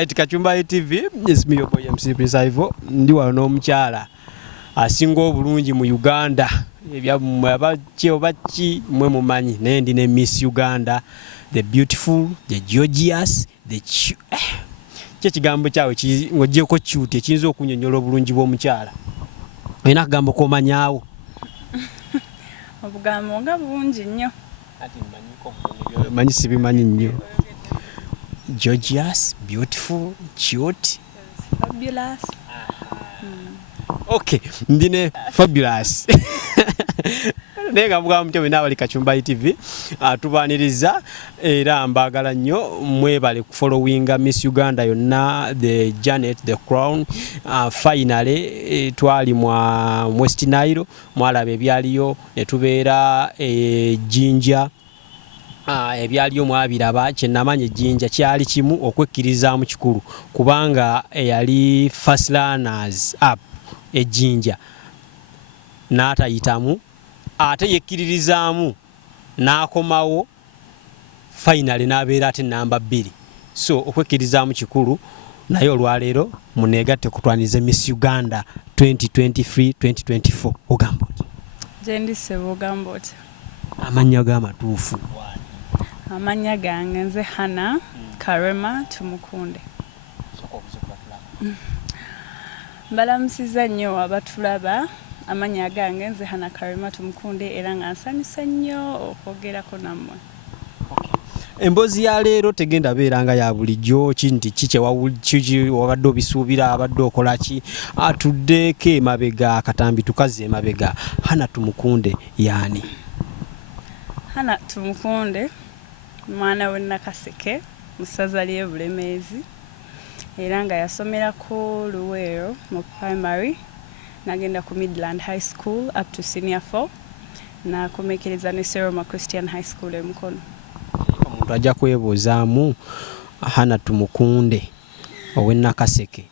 Alright, Kachumba TV, it's me your boy MC Prince Ivo. Ndi wano omukyala asinga obulungi mu Uganda. Ebyamwe abachi obachi mwe mumanyi naye ndi ne Miss Uganda, the beautiful, the gorgeous, the kigambo kyawe ng'ogyeko cute ekiyinza okunyonyola obulungi bw'omukyala. Olina akagambo k'omanyaawo? Obugambo nga bungi nnyo. Manyi sibimanyi nnyo. Gorgeous, beautiful, cute, fabulous. Okay, ndine fabulous. Nega mbuga mutwe n'abali Kachumba TV tubaniriza era mbagala nnyo mwebale ku followinga Miss Uganda yonna, the Janet, the crown. Finally twali mwa West Nile mwalaba ebyaliyo ne tubeera Jinja. Ebyaliyo mwabiraba kye namanye Jinja kyali kimu okwekkiriza mu kikulu kubanga yali first runners up Jinja n'atayitamu ate yekkiririzaamu n'akomawo finally n'abeera ate namba 2. So okwekkiriza kikulu naye olwaleero muneegatte kutwanize Miss Uganda 2023-2024 ogamba oti? Jendise ogamba oti? Amannya g'amatuufu. Amanya gange nze Hana Karema Tumukunde. Mbalamusiza nnyo abatulaba. Amanya gange nze Hana Karema Tumukunde era nga nsanyusa nnyo okwogerako nammwe. Emboozi ya leero tegenda beeranga ya bulijjo kinti kiki wabadde obisuubira abadde okola ki atuddeko emabega akatambi tukaze emabega. Hana Tumukunde yaani? Hana Tumukunde mwana we Nakaseke musaza lye Bulemeezi era nga yasomera ku Luweero mu primary nagenda ku Midland High School up to senior 4 na kumekereza ne Seroma Christian High School e Mukono. Omuntu ajja kwebuuzaamu Hana Tumukunde owe Nakaseke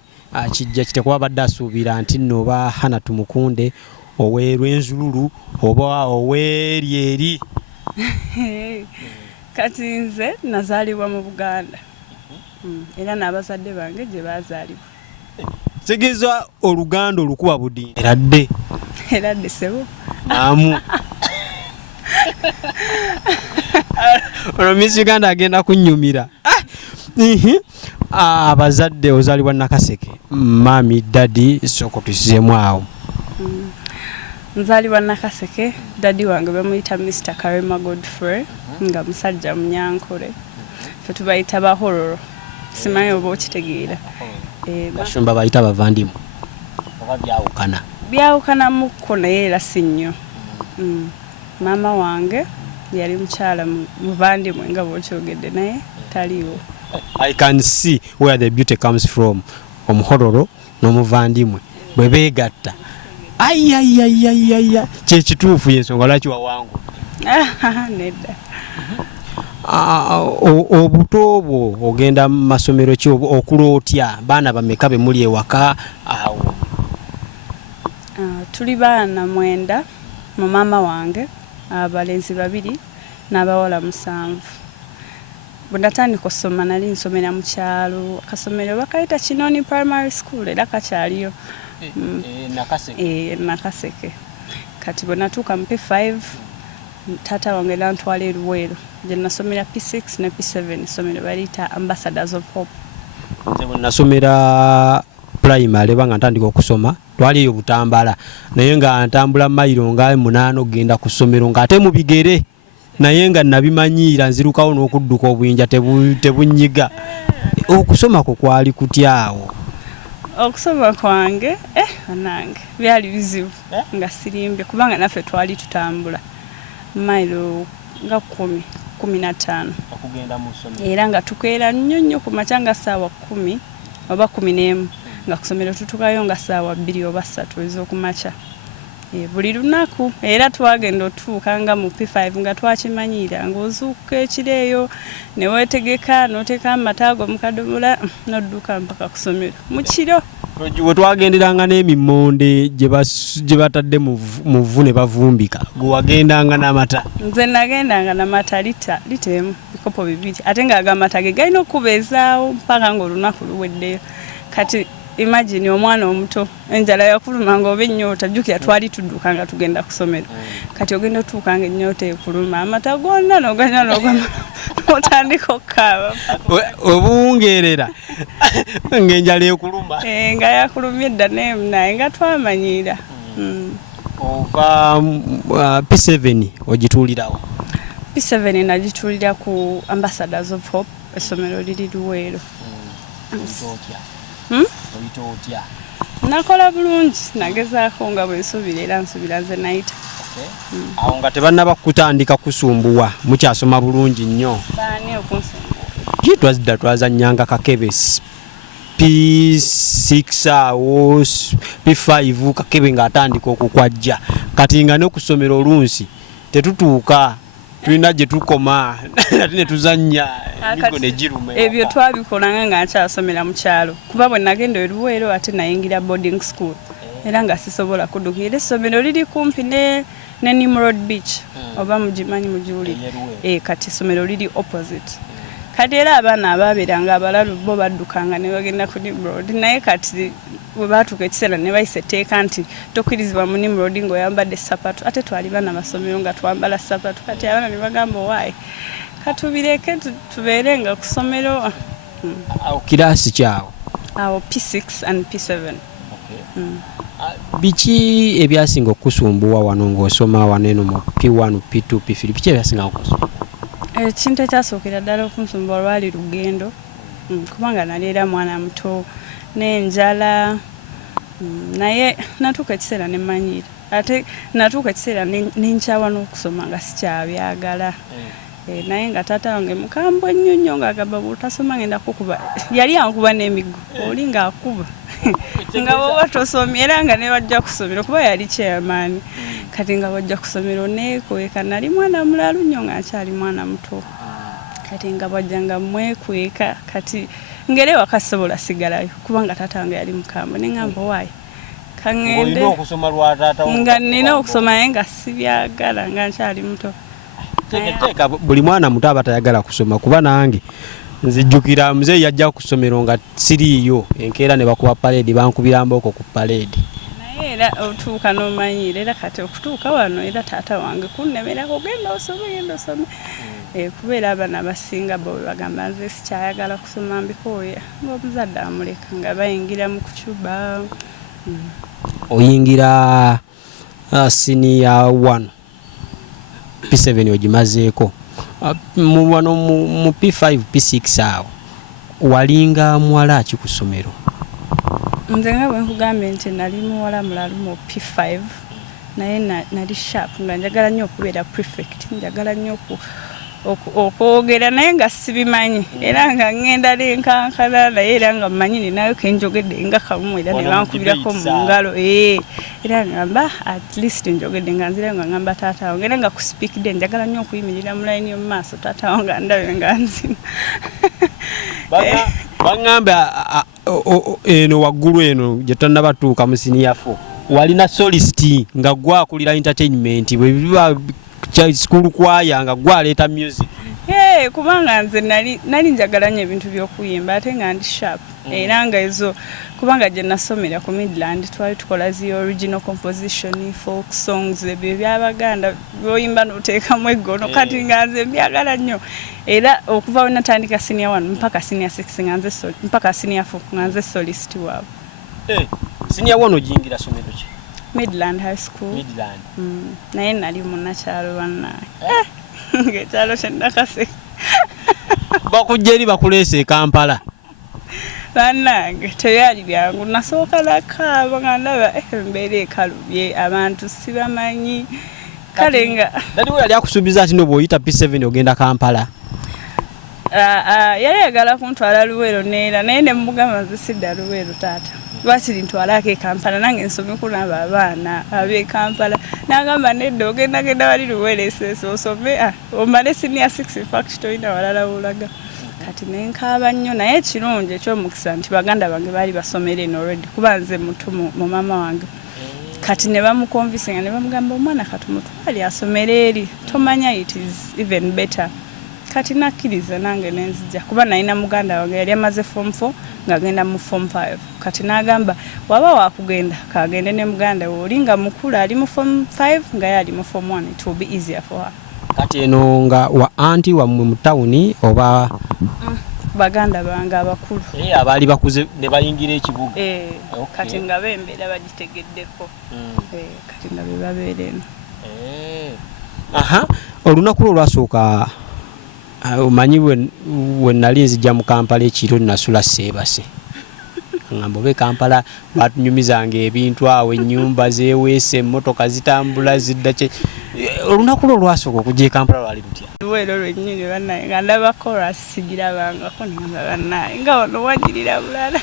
kijja kiteekuba badde asuubira nti nno oba Hana Tumukunde oweerwenzululu oba oweeryeri. Kati nze nazaalibwa mu Buganda era n'abazadde bange gye baazaalibwa. Tegeeza Oluganda olukuba budini eradde sebo amu. Ono Miss Uganda agenda kunnyumira. Abazadde ozaalibwa Nakaseke, mami dadi soko tusizeemu awo. Nzaalibwa Nakaseke, dadi wange bamuyita Mr. Karema Godfrey nga musajja munyankole. Fe tubayita bahororo. Simanyi oba okitegeera. Bashumba bayita bavandimwe oba byawukana? Byawukanamuko naye era si nnyo. Maama wange yali mukyala muvandimwe nga bw'okyogedde naye taliiwo. I can see where the beauty comes from. Omuhororo n'omuvandimwe bwe beegatta. Ayayayayaya kyekituufu y'ensonga lwaki wawangu? Nedda. Obuto obwo ogenda mu masomero ki okulootya baana bameka be muli ewaka awo? Tuli baana 9 mu maama wange, abalenzi 2 n'abawala 7. Bwe natandika okusoma nali nsomera mu kyalo akasomero bakayita Kinoni Primary School era kakyaliyo. Nakaseke. Kati bwe natuuka mu P5 tata wange n'antwala e Luweero gye nasomera P6 ne P7 essomero baliyita Ambassadors of Hope. Nze bwe nasomera primary banga ntandika okusoma twaliyo Butambala naye nga ntambula mayiro nga 8 ogenda ku ssomero nga ate mu bigere naye nga nabimanyiira nzirukawo n'okudduka obuyinja tebunyiga. Okusoma ko kwali kutyawo? Okusoma kwange anange byali bizibu nga sirimbye kubanga naffe twali tutambula mayiro nga 10-15 okugenda mu ssomero era nga tukeera nnyo ku makya nga ssaawa 10 oba 11 nga ku ssomero tutukayo nga ssaawa 2 oba 3 ez'okumakya. Buli lunaku era twagenda otuuka nga mu P5 nga twakimanyiira ng'ozuukuka ekireeyo ne weetegeka n'oteeka amataago mu kadomola n'odduka mpaka ku ssomero mu kiro. Bwe twagenderanga n'emimmonde gye batadde mu vvu ne bavumbika, gwe wagendanga n'amata? Nze nagendanga n'amata lita 1 bikopo bibiri ate ng'agamba tage galina okubeezaawo mpaka ng'olunaku luweddeyo kati imagine omwana omuto enjala yakuluma ng'oba ennyota jjukira twali tudduka nga tugenda ku ssomero kati ogenda otuuka nga ennyota ekuluma amata gonna n'oganya n'otandika okukaaba obuwungeerera ng'enjala ekuluma nga yakulumye dda naye nga twamanyiira ova P7 ogituulirawo P7 nagituulira ku Ambassadors of Hope essomero liri Luweero nakola bulungi nagezaako nga bwensuubira era nsuubira nze nayita awo nga tebannaba kutandika kusumbuwa mukyasoma bulungi nnyo baani okunsumbuwa twazidda twazannyanga kakebe P6 awo P5 kakebe ng'atandika okukwajja kati nga n'okusomera olunsi tetutuuka tulina gye tukoma ate ne tuzannya emigo ne giruma ebyo twabikolanga nga nkyasomera mu kyalo kuba bwe nagenda Luweero ate nayingira boarding school era nga sisobola kuddukira essomero liri kumpi ne Nimrod Beach oba mugimanyi mugiwulire kati essomero liri opposite kati era abaana ababeeranga abalalu bo baddukanga ne bagenda ku Nimrod naye kati bwe baatuuka ekiseera ne bayisa etteeka nti tokkirizibwa mu Nimrod ng'oyambadde sapatu ate twali baana basomero nga twambala sapatu kati abaana ne bagamba waayi katubireke tubeere nga ku ssomero awo kiraasi kyawo awo P6 and P7 biki ebyasinga okusumbuwa wano ng'osoma wano eno mu P1 P2 P3 biki ebyasinga okusoma ekintu ekyasookera ddala okunsumbuwa lwali lugendo kubanga nali era mwana muto n'enjala naye natuuka ekiseera ne manyiira ate natuuka ekiseera nenkyawa n'okusoma nga sikyabyagala naye nga taata wange mukambwe ennyo nnyo ng'agamba bw'otasoma ngenda kukuba yali ankuba n'emiggo oli ng'akuba nga bw'oba tosomye era nga ne bajja kusomero kuba yali chairman kati nga bajja kusomero neekweka nali mwana mulalu nnyo nga nkyali mwana muto kati nga bajja nga mwekweka kati ngere wakasobola sigalayo kubanga taata wange yali mukambwe neŋŋamba waayi kaŋŋende nga nina okusoma naye nga sibyagala nga nkyali muto teeka buli mwana muto aba tayagala kusoma kuba nange nzijjukira muzeeyi yajja ku ssomero nga siriiyo enkeera ne bakuba paleedi bankubira mbooko ku paleedi naye era otuuka n'omanyiira era kati okutuuka wano era taata wange kunnemerako genda osome kubeera abaana abasinga bo bagamba nze sikyayagala kusoma mbikooya ng'omuzadde amuleka nga bayingira mu kucuba oyingira senior 1 P7 ogimazeeko wano mu P5 P6 awo walinga muwala ki ku ssomero nze nga bwe nkugambye nti nali muwala mulalu mu P5 naye nali sharp nga njagala nnyo okubeera prefect njagala nnyo okwogera naye nga sibimanyi era nga ngenda nenkankana naye era nga mmanyi ninayo kenjogedde nga kamu era ne bankubirako mu ngalo era ngamba at least njogedde nga nzirayo nga ngamba taata wange era nga ku speakde njagala nnyo okuyimirira mu layini y'omu maaso taata wange andabe nga nzina baŋŋambe eno waggulu eno gye tannabatuuka mu senior 4 walina solist nga gwakulira entertainment bwe biba school kwaya nga gwaleeta music kubanga nze nali njagala nnyo ebintu by'okuyimba ate nga ndi sharp era nga ezo kubanga gye nasomera ku Midland twali tukola zi original composition folk songs ebyo ebyabaganda byoyimba n'oteekamu eggono kati nga nze mbyagala nnyo era okuva we natandika senior 1 mpaka senior 6 mpaka senior 4 nga nze solist waabwe senior 1 ogiyingira somero ki Midland High School Midland naye nali munnakyalo bannange ng'ekyalo kyennakase bakujja eri bakuleese e Kampala bannange tebyali byangu nasooka nakaaba nga ndaba embeera ekalubye abantu sibamanyi kale nga dadi we yali akusuubiza ati bw'oyita P7 ogenda Kampala yali ayagala kuntwala Luweero neera naye ne mugamba nze sidda Luweero taata lwakiri ntwalako e Kampala nange nsomeko n'abo abaana ab'e Kampala n'agamba nedda ogendagenda wali Luweero eseeso osome omale senior 6 fact tolina walala wolaga kati nenkaaba nnyo naye ekirungi ekyomukisa nti baganda bange baali basomera eno already kuba nze muto mu mama wange kati ne bamukonvisinga ne bamugamba omwana kati mutwali asomera eri tomanya it is even better kati nakkiriza nange nenzija kuba nalina muganda wange yali amaze form 4 ng'agenda mu form 5 kati n'agamba waba wakugenda kagende ne muganda we oli nga mukulu ali mu form 5 nga ye ali mu form 1 it will be easier for her. Kati eno nga wa anti wammwe mu tawuni oba baganda bange abakulu abaali bakuze ne bayingira ekibuga kati nga bembeera bagitegeddeko kati nga be babeera eno. Olunaku olwasooka omanyi we nali nzija mu Kampala ekiro nasula Seebase ngamba obe Kampala batunyumizanga ebintu awo ennyumba zeeweese emmotoka zitambula zidda kye olunaku olwasooka okujja e Kampala lwali lutya? Luweero lwennyini bannaye nga ndaba chorus sigirabangako nengamba bannaye nga wano wagirira bulala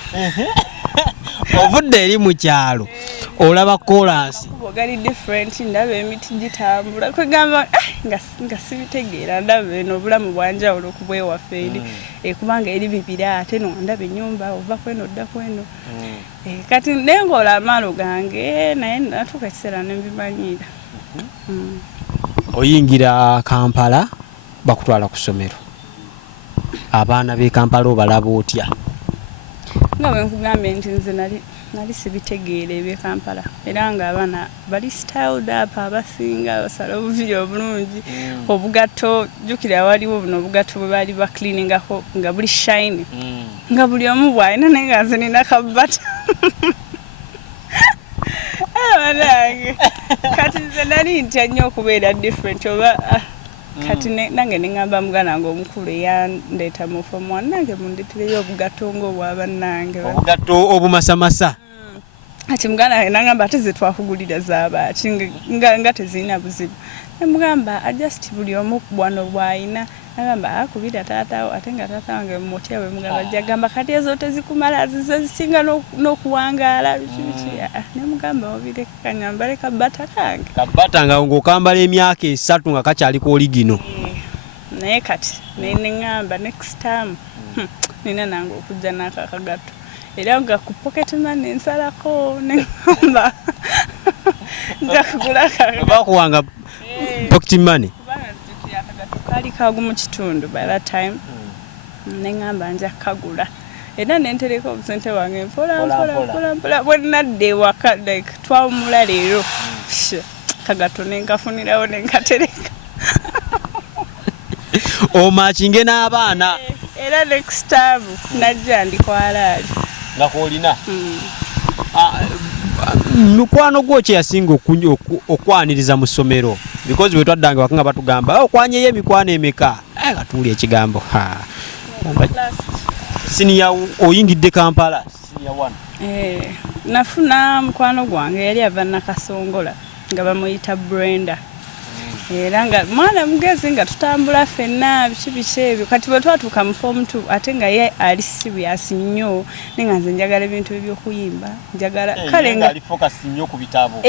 ovudde eri mu kyalo olaba chorus gali different ndaba emiti gitambula kwegamba nga sibitegeera ndaba eno obulamu bwanjawulo okubwewaffe eri kubanga eri bibira ate no ndaba ennyumba ova kweno odda kweno kati nengola amaalo gange naye natuuka ekiseera nembimanyira. Oyingira Kampala bakutwala ku ssomero abaana b'e Kampala obalaba otya? nga bwe nkugambye nti nze nali sibitegeera eby'e Kampala era nga abaana bali styled up abasinga basala obuviri obulungi obugatto jjukira waliwo buno obugatto bwe baali bacleaningako nga buli shine nga buli omu bwalina naye nga nze nina kabbata abanange kati nze nali ntya nnyo okubeera different oba kati nange neŋŋamba muganda wange omukulu eyandeeta mu form 1 nange mundetireyo obugatto ng'obwabannange obugatto obumasamasa ati muganda wange nangamba ate ze twakugulira zaabaaki nga tezirina buzibu nemugamba adjust buli omu bwano bw'ayina nagamba akubira taatawo ate nga taata wange mutya bwe mugamba jagamba kati ezo tezikumala zizo zisinga n'okuwangaala biki nemugamba obireka mbale kabbata kange kabbata nga ng'okambala emyaka 3 nga kakyaliko oli gino naye kati neŋŋamba next time nina nange okujja n'akakagatto era nga ku pocket money nsalako neŋŋamba nja kugula bakuwanga pocket money kali kagu mu kitundu by that time neŋŋamba nja kagula era nentereka obusente wange mpola bwe nadde ewaka like twawumula leero kagatto nenkafunirawo nenkatereka omakinge n'abaana era next time najja ndikwalaali nga koolina mukwano gwo kyeyasinga okwaniriza mu ssomero because bwe twaddanga waka nga batugamba okwanyeyo emikwano emeka katuuli ekigambo siniya oyingidde Kampala siniya 1 nafuna mukwano gwange yali ava Nakasongola nga bamuyita Brenda era nga mwana mugezi nga tutambula ffenna biki ebyo kati bwe twatuuka mu form 2 ate nga ye ali serious nnyo nenga nze njagala ebintu ebyokuyimba njagala kale nga ali focus nnyo ku bitabo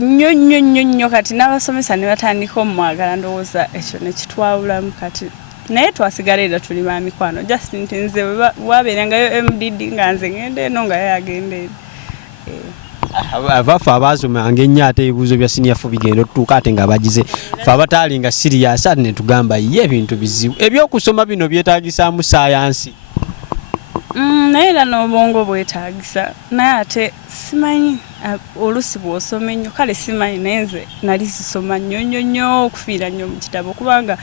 nnyo kati n'abasomesa ne batandika omwagala ndowooza ekyo ne kitwawulamu kati naye twasigala era tuli ba mikwano just nti nze wabeerangayo MDD nga nze ngenda eno nga ye agenda eri abafu abaasomanga ennyo ate ebibuuzo bya senior fu bigenda otutuuka ate nga bagize fe abataali nga sirias ate ne tugamba ye ebintu bizibu ebyokusoma bino byetaagisaamu saayansi naye era n'obwongo bwetaagisa naye ate simanyi olusi bw'osoma ennyo kale simanyi naye nze nali zisoma nnyo okufiira nnyo mu kitabo kubanga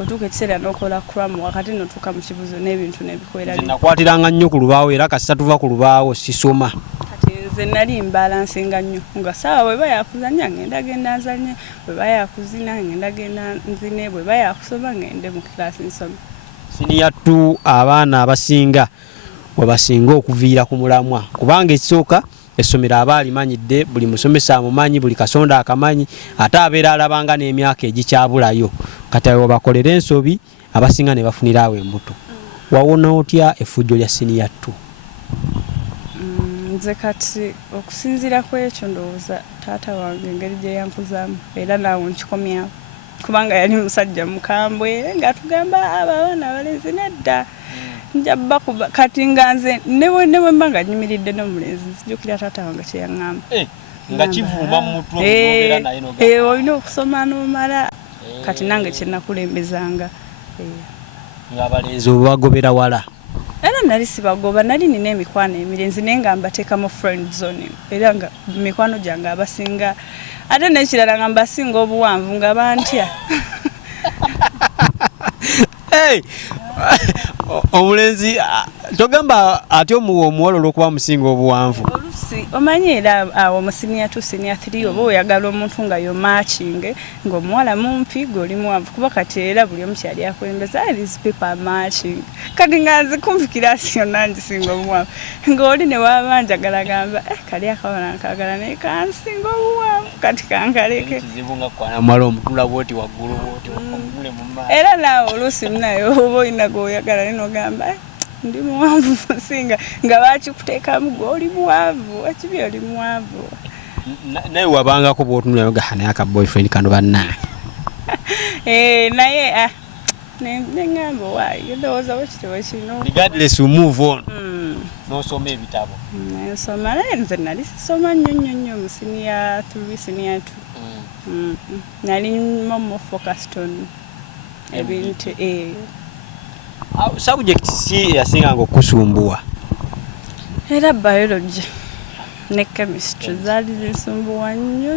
otuuka ekiseera n'okola cram wakati n'otuuka mu kibuzo n'ebintu n'ebikwera nakwatiranga nnyo ku lubaawo era kasita tuva ku lubaawo sisoma nze nali mbalansinga nnyo nga saawa bwe bayakuzanya ngenda genda nzanye bwe bayakuzina ngenda genda nzine bwe bayakusoma ngende mu kilaasi nsome siniya 2 abaana abasinga we basinga okuviira ku mulamwa kubanga ekisooka essomero aba alimanyidde buli musomesa amumanyi buli kasonda akamanyi ate abeera alabanga n'emyaka egikyabulayo kati abo bakolera ensobi abasinga ne bafunira awo embuto wawona otya effujjo lya siniya 2 nze kati okusinziira ku ekyo ndowooza taata wange engeri gye yankuzaamu era naawe nkikomyawo kubanga yali musajja mukambwe ng'atugamba abaana abalenzi nedda njabba kuba kati nga nze newe mba nga nyimiridde n'omulenzi nzijukira taata wange kye yaŋŋamba nga kivuuma mu mutwe obeera naye olina okusoma n'omala kati nange kye nakulembezanga Ng'abalenzi bagobera wala. Era nali sibagoba nali nina emikwano emirenzi naye nga mbateeka mu friend zone era nga mikwano gyange abasinga ate n'ekirala nga mbasinga obuwanvu nga bantya. Hey! Omulenzi togamba ate omuwala olw'okuba musinga obuwanvu. Oluusi omanyi era awo mu senior 2 senior 3 oba oyagala omuntu nga yo matching ng'omuwala mumpi g'oli muwanvu kuba kati era buli omu kyali akulembeza these people are matching kati nga nze kumpi kirasi yonna ngisinga obuwanvu ng'oli ne waba njagala gamba kali akawala nkagala naye kansinga obuwanvu kati kankaleke kizibu nga kwanamala omutula bwoti waggulu bwoti omule mu maaso era naawe oluusi munayo oba olina gw'oyagala ninogamba ndi muwanvu musinga nga bakikuteekamu gw'oli muwanvu ekibi oli muwanvu naye wabangako bw'otunula yoga naye aka boyfriend kano bannaye naye neŋŋamba waayo ndowooza bwekitiwe kino regardless we move on n'osoma ebitabo nsoma naye nze nali sisoma nnyo mu senior 3 senior 2 nali more focused on ebintu subject si yasinganga okusumbuwa era biology ne chemistry zaali zinsumbuwa nnyo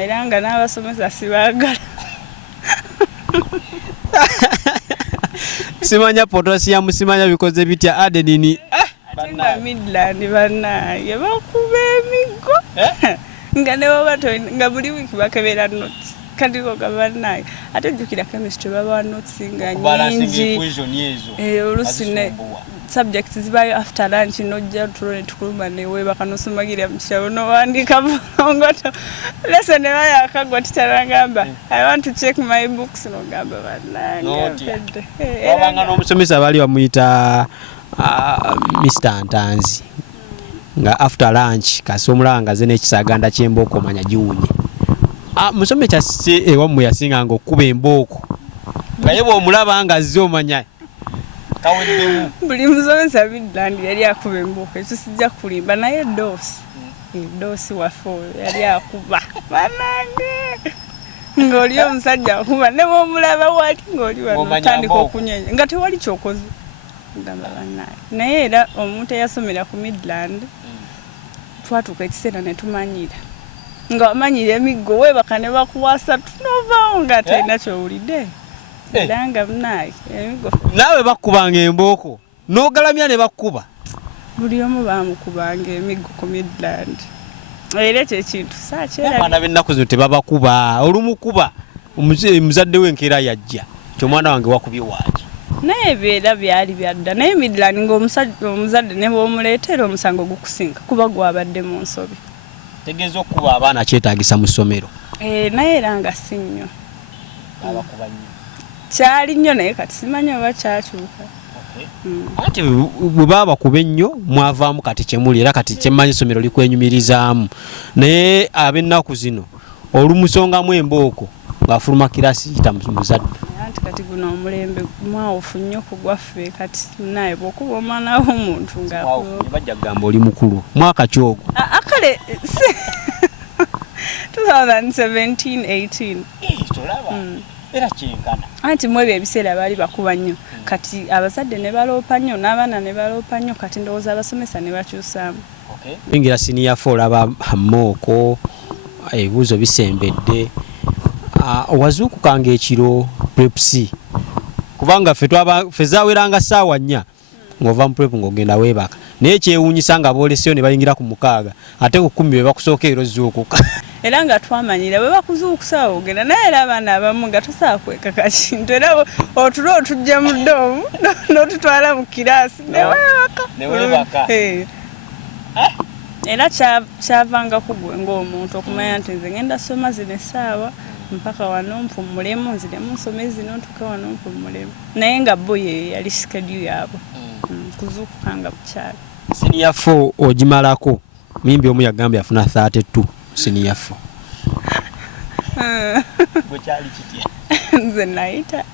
era nga n'abasomesa sibaagala simanya potassium simanya bikoze bitya adenini banna midland bannaye bakuba emigo nga ne baba nga buli wiiki bakebera notes kati koga bannaye ate jjukira chemistry baba notes nga nyingi oluusi ne subjects zibayo after lunch nojja tulone tukuluma newe bakanosomagirira mu kitabo n'owandiika bulongoto lesson ebayo akagwa titarangamba I want to check my books n'ogamba bannange wabanga n'omusomesa bali bamuyita Mr. Ntanzi nga after lunch kasi omulanga ze n'ekisaganda ky'embooko omanya giwunye musomesa si ewammwe yasinganga okuba embooko naye bw'omulaba nga azze omanya buli musomesa Midland yali akuba embooko ekyo sijja kulimba naye doosi waffe yali akuba banange ng'oli omusajja akuba ne bw'omulaba wali ng'oli watandika okunyenya nga tewali kyokoze ngamba bannaye naye era omuntu eyasomera ku Midland twatuuka ekiseera ne tumanyira nga wamanyira emiggo weebaka ne bakuwasa tunovaawo nga talina kyowulidde era nga munaye emiggo naawe bakubanga embooko n'ogalamya ne bakkuba buli omu baamukubanga emiggo ku Midland era ekyo ekintu abaana b'ennaku zino tebabakuba olumukuba omuzadde w'enkeera yajja kyomwana wange wakubye waaki naye ebiera byali byadda naye Midland ng'omuzadde ne bw'omuleetera omusango gukusinga kuba gwabadde mu nsobi tegeeza okuba abaana kyetaagisa mu ssomero naye era nga si nnyo abakuba nnyo kyali nnyo naye kati simanyi oba kyakyuka ati bwe baba bakuba ennyo mwavaamu kati kyemuli era kati kyemmanyi essomero likwenyumirizaamu naye ab'ennaku zino olumusongamu embooko ng'afuluma kirasi yita muzadde anti kati guno omulembe mwawufu nnyo ku gwaffe kati naye bw'okuba omwana w'omuntu bajja kugamba oli mukulu mwaka kyogo akale 2017-18 tolaba era kyenkana anti mu ebyo ebiseera baali bakuba nnyo kati abazadde ne baloopa nnyo n'abaana ne baloopa nnyo kati ndowooza abasomesa ne bakyusaamu bingira siniya 4 olaba amooko ebibuuzo bisembedde wazuukukanga ekiro prepsi kubanga ffe zaaweranga ssaawa 4 ng'ova mu prep ng'ogenda weebaka naye kyewuunyisa nga booleseyo ne bayingira ku 6 ate ku 10 be bakusooka ero zuukuka era nga twamanyira bwe bakuzuukusa ogenda naye era abaana abamu nga tosobola kwekaka kintu era otulo otujja mu ddoomu n'otutwala mu kiraasi neweebaka era kyavangako gwe ng'omuntu okumanya nti nze ngenda soma zino essaawa mpaka wano mpumulemu nziremu nsome zino ntuuke wano mpumulemu naye nga bo ye yali schedule yaabwe kuzuukuka nga bukyali siniya 4 ogimalako mimbi omu yagamba yafuna 32 siniya 4 bwekyali kitya nze nayita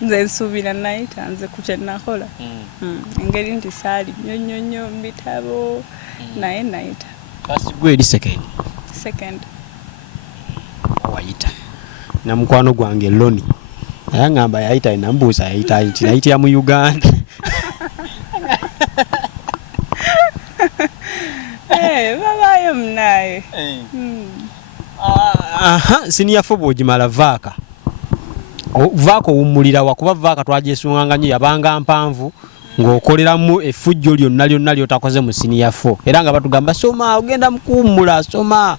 nze nsuubira nayita nze ku kye nakola engeri nti saali nnyo mu bitabo naye nayita first grade second wayita na mukwano gwange Loni Yangamba yayita nambuusa yayita nti nayitira mu Uganda. Babayo munaye. Senior fo bw'ogimala vaaka. Vaaka owummulira wakuba vaaka twagyesunganga nnyo yabanga mpanvu ng'okoleramu effujjo lyonna ly'otakoze mu senior fo. Era nga batugamba soma ogenda mu kuwummula soma.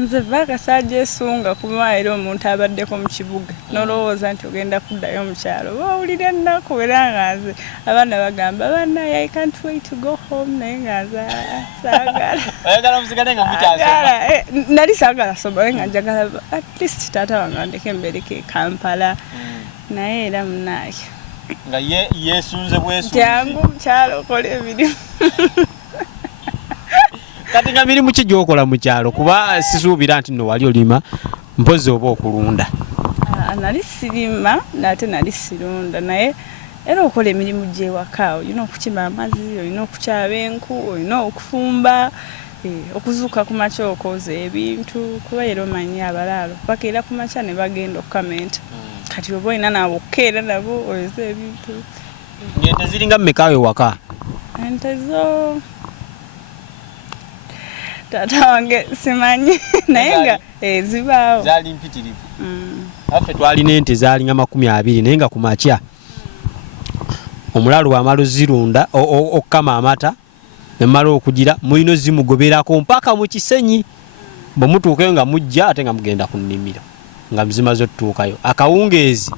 Nze vaaka saagyesunga kuba era omuntu abaddeko mu kibuga n'olowooza nti ogenda kuddayo mu kyalo bawulira ennaku era nga nze abaana bagamba bannaye I can't wait to go home naye nga nze saagala. Oyagala musigale nga mukyasoma? Nali saagala soma naye nga njagala at least taata wange andeke mbeereko e Kampala naye era munaye nga yeesunze bwesunzi jangu mu kyalo okola emirimu. Kati nga mirimu ki gy'okola mu kyalo kuba sisuubira nti nno wali olima mpozi oba okulunda? Nali sirima nate nali sirunda naye era okola emirimu gy'ewaka olina okukima amazzi olina okukyaba enku olina okufumba okuzuuka ku makya okooza ebintu kuba era omanyi abalaalo bakeera ku makya ne bagenda okukamenta kati oba olina nabo okukeera nabo oyoza ebintu. Ng'ente ziringa mmeka ewaka? Ente zo taata wange simanyi naye nga zibaawo. Zaali mpitirivu. Affe twalina ente zaalinga 20 naye nga ku makya omulaalo wamala ozirunda okukama amata nemala okugira mulina zimugoberako mpaka mu kisenyi bwe mutuukeyo nga mujja ate nga mugenda ku nnimiro nga muzimaze otutuukayo. Akawungeezi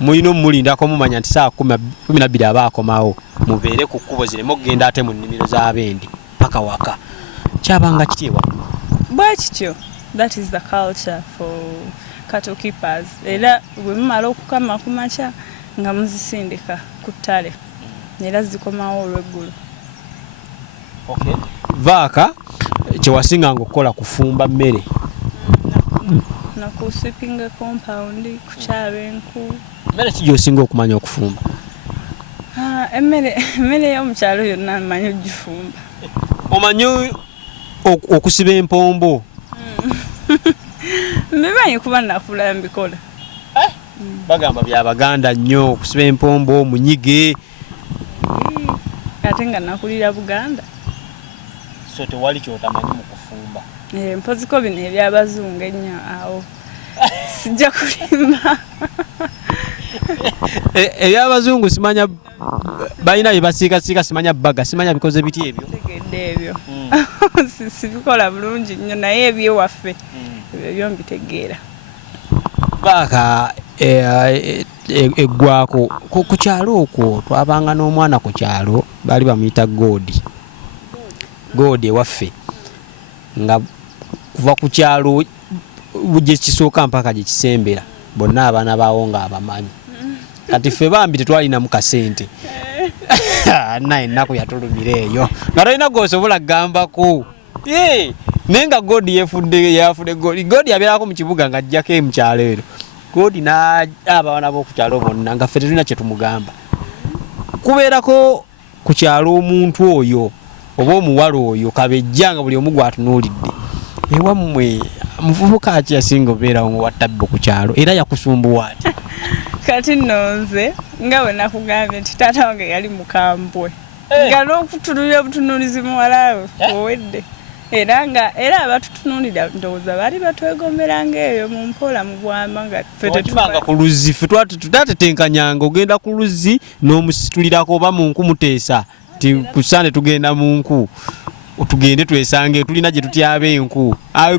mulina omulindako mumanya nti saa 12 aba akomawo mubeere ku kkubo zireme okugenda ate mu nnimiro z'abendi paka waka. Kyabanga kityewa bwe kityo. That is the culture for cattle keepers. Era bwe mumala okukama ku makya nga muzisindika ku ttale era zikomawo olw'eggulu. Okay. Vaaka kyewasinganga okukola kufumba mmere na ku sweeping compound kukyaba enku. Mmere ki gy'osinga okumanya okufumba? Emmere y'omukyalo yonna mmanyi ogifumba. Omanyi okusiba empombo? Mbimanyi kuba nakula mbikola. Bagamba by'Abaganda nnyo okusiba empombo munyige. Ate nga nakulira Buganda. So tewali kyotamanyi mu kufumba? Mpoziko bino eby'Abazungu ennyo awo sijja kulimba. Eby'Abazungu simanya balina bye basiikasiika simanya bbaga simanya bikoze biti ebyo. Tegedde ebyo. Sibikola bulungi nnyo naye ebyewaffe ebyo mbitegeera. Vaaka eggwako ku kyalo okwo twabanga n'omwana ku kyalo baali bamuyita Godi ewaffe nga kuva ku kyalo gye kisooka mpaka gye kisembera bonna abaana baawo nga abamanyi. Kati ffe bambi tetwalinamu kasente naye ennaku yatulumira eyo nga tolina gw'osobola kugambako. Naye nga Godi yafudde Godi abeerako mu kibuga nga ajjako mu kyalo ero. Godi n'abaana b'oku kyalo bonna nga ffe tetulina kye tumugamba. Kubeerako ku kyalo omuntu oyo oba omuwala oyo kabejja nga buli omu gw'atunuulidde. Ewammwe muvubuka ki yasinga obeerawo muwattabbo ku kyalo era yakusumbuwa ati? Kati nno nze nga bwe nakugambye nti taata wange yali mukambwe nga n'okutunulira butunuulizi muwala we owedde era abatutunuulira ndowooza baali batwegomeranga eyo mu mpola mu bwama nga ffe tetubanga ku luzzi ffe twatetenkanyanga ogenda ku luzzi n'omusitulirako oba mu nku muteesa ti kusande tugenda mu nku tugende twesange tulina gye tutyaba enku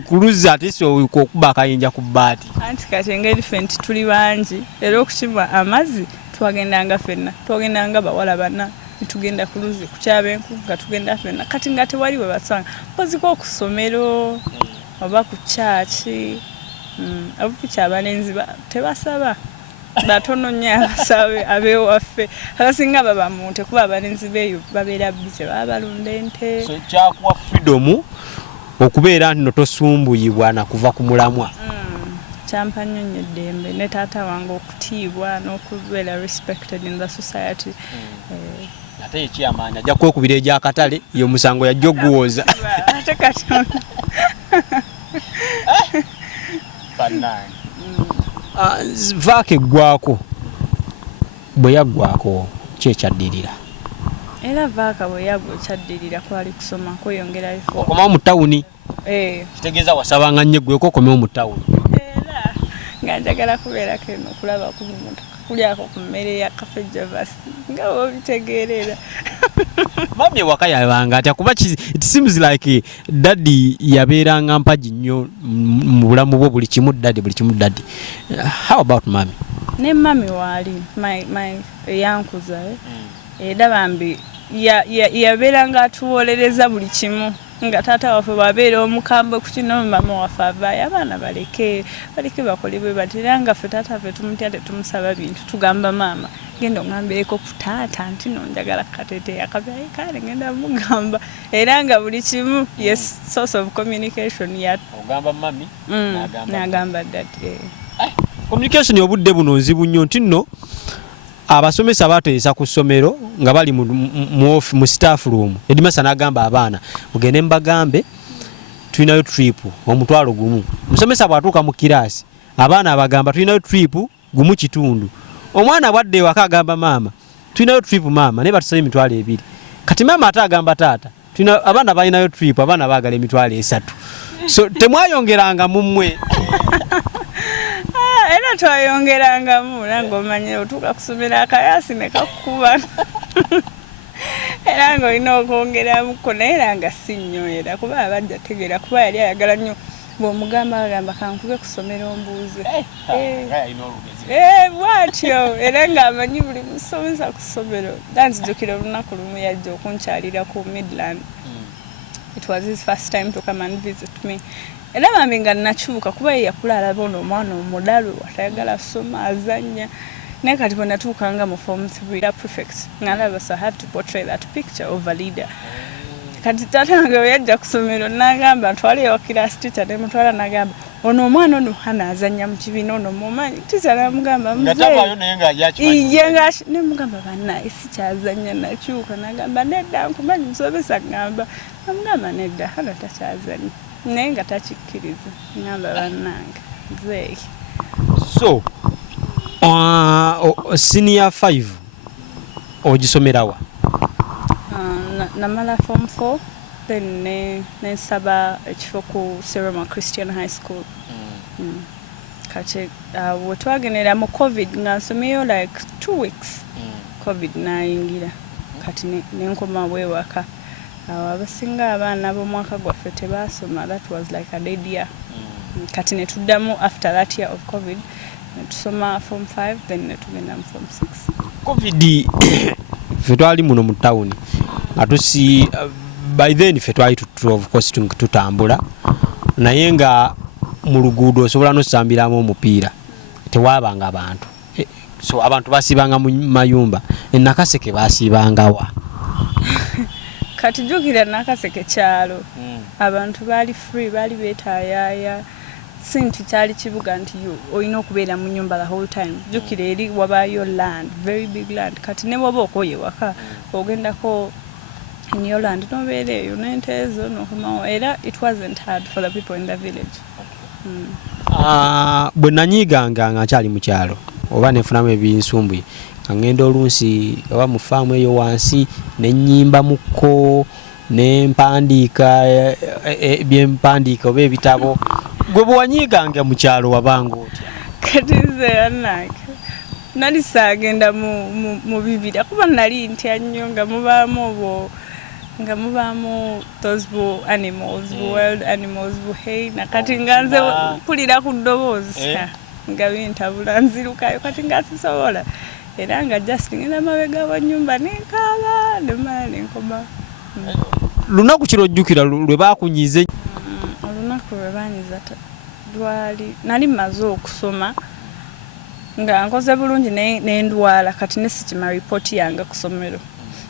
ku luzzi ate okuba akayinja ku bbaati. Anti kati engeri ffe nti tuli bangi era okukima amazzi twagendanga ffenna twagendanga bawala bana tugenda ku luzzi kukyaba enku nga tugenda ffenna kati nga tewali we basanga mpoziko okusomero oba ku kyaki obuki abalenzi tebasaba batono nnyo abasawe ab'ewaffe abasinga baba mu nte kuba abalenzi beeyo babeera bize baba balunda ente. So kyakuwa freedom okubeera nti no tosumbuyibwa na kuva ku mulamwa. Kyampa nnyo nnyo eddembe ne taata wange okutiibwa n'okubeera respected in the society. Ate ekyamaanya ajja kwekubira egy'akatale yo musango yajja oguwoza. Ate kati vaaka eggwako bwe yaggwako kyekyadirira era vaaka bwe yaggwa kyaddirira kwali kusoma kweyongerayo okomawo mu tawuni kitegeeza wasabanga nnyo eggweko okomewo mu tawuni era nga njagala kubeerako eno okulaba kulyako ku mmere ya kafe javas nga wobitegeerera mami ewaka yabanga atya kuba it seems like daddy yabeeranga mpagi nnyo mu bulamu bwo buli kimu daddy how about mami ne mami waali my yankuza era bambi yabeeranga atuwolereza buli kimu nga taata waffe bwabeera omukambwe ku kino mama waffe avaayo abaana baleke bakole bwe bati era nga ffe taata ffe tumutya tetumusaba bintu tugamba maama genda ongambireko ku taata nti no njagala kateeteeyi akabyaye kale ngenda mugamba era nga buli kimu yes source of communication ogamba mami n'agamba dadi communication obudde buno nzibu nnyo nti nno abasomesa bateesa ku ssomero nga bali mu staff room edimasa n'agamba abaana mugende mbagambe tulinayo trip omutwalo gumu musomesa bwatuuka mu kiraasi abaana abagamba tulinayo trip gumu kitundu omwana bwadde ewaka agamba maama tulinayo trip maama naye batusabye emitwalo 2 kati maama ate agamba taata abaana balinayo trip abaana baagala emitwalo 3 so temwayongeranga mummwe era twayongerangamu nange omanye otuuka kusomera akayaasi ne kakuba era nga olina okwongeramuko naye era nga si nnyo era kuba abajja tegeera kuba yali ayagala nnyo bw'omugamba agamba kankube kusomera ombuuze bwatyo era ng'amanyi buli musomesa ku ssomero danzijukira olunaku lumu yajja okunkyalira ku Midland. It was his first time to come and visit me. Era mami nga nakyuka kuba ye yakula alaba ono omwana omudalu atayagala soma azanya naye kati bwe natuukanga mu form 3 prefect ngalaba so I have to portray that picture of a leader. Kati taata wange we yajja ku ssomero n'agamba ntwale ewa class teacher ne mutwala n'agamba ono omwana ono hana azanya mu kibiina ono mumanyi teacher n'amugamba muzee ne mugamba bannaye sikyazanya nakyuka n'agamba nedda nkumanyi musomesa ngamba namugamba nedda hana takyazanya naye nga takikkiriza ngamba bannange muzee. So senior 5 ogisomerawa? Namala form 4 then nensaba ekifo ku Seroma Christian High School. Kati wetwagenera mu COVID nga nsomeyo like 2 weeks COVID nayingira kati nenkoma wewaka abasinga abaana b'omwaka gwaffe tebasoma. That was like a dead year. Kati netuddamu after that year of COVID netusoma form 5 then netugenda mu form 6. COVID ffe twali muno mu town atusi by then ffe twali of course tutambula naye nga mu luguudo osobola n'osambiramu omupiira tewabanga abantu so abantu basibanga mu mayumba Nakaseke basibangawa kati jukira Nakaseke kyalo abantu bali free bali betayaya sinti kyali kibuga nti oyina okubeera mu nyumba the whole time. Jukira eri wabayo land, very big land. Kati ne waba okoye waka ogendako in your land nobeera eyo n'ente ezo n'okomawo era it wasn't hard for the people in the village. Bwe nanyiganga nga nkyali mu kyalo oba nefunamu ebinsumbi ngenda olunsi oba mu faamu eyo wansi nenyimba muko nempandiika byempandiika oba ebitabo. Gwe bwanyiganga mu kyalo wabanga otya? Kati nze yanake nali saagenda mu bibira kuba nali ntya nnyo nga mubaamu those animals, wild animals buhei nakati nga nze mpulira ku ddoboozi nga bintabula nzirukayo kati nga sisobola era nga just ngenda mabega wa nnyumba nenkaaba nemala nenkoma. Lunaku kino ojjukira lwe baakunyize? Olunaku lwe baanyiza lwali nali maze okusoma nga nkoze bulungi n'endwala kati nesikima report yange ku ssomero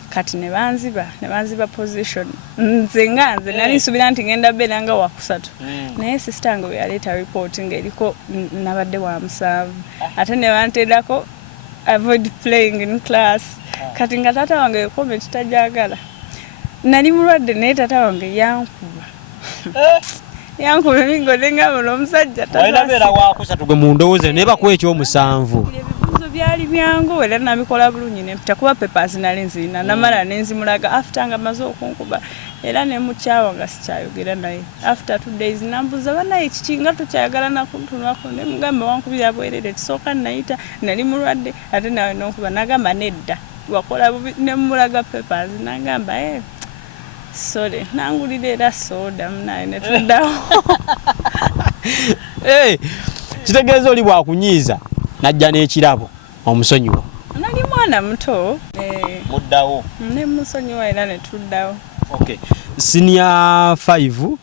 kati ne banziba position nze nali nsubira nti ngenda beera nga wakusatu naye sister ngo yaleeta report ng'eriko nabadde wa 7 ate ne banteedako avoid playing in class kati nga taata wange comment tajagala nali mulwadde naye taata wange yankuba yankuba ebigote nga buno omusajja tabeera wakusatu gwe mundowooze ne bakuwa ekyomusanvu. Ebibuuzo byali byangu era nabikola bulungi nempita kuba papers nali nzirina namala nenzimulaga after nga maze okunkuba era ne mukyawa nga sikyayogera naye after 2 days nambuza banaye kiki nga tukyayagala nakuntunako ne mugamba wankubira bwerere kisooka nayita nali mulwadde ate nawe nonkuba nagamba nedda wakola bubi ne mulaga papers nagamba sorry nangulira era soda munaye ne tuddawo. Kitegeeza oli bwakunyiiza najja n'ekirabo omusonyiwa. Nali mwana muto muddawo ne musonyiwa era ne tuddawo. Okay. Senior 5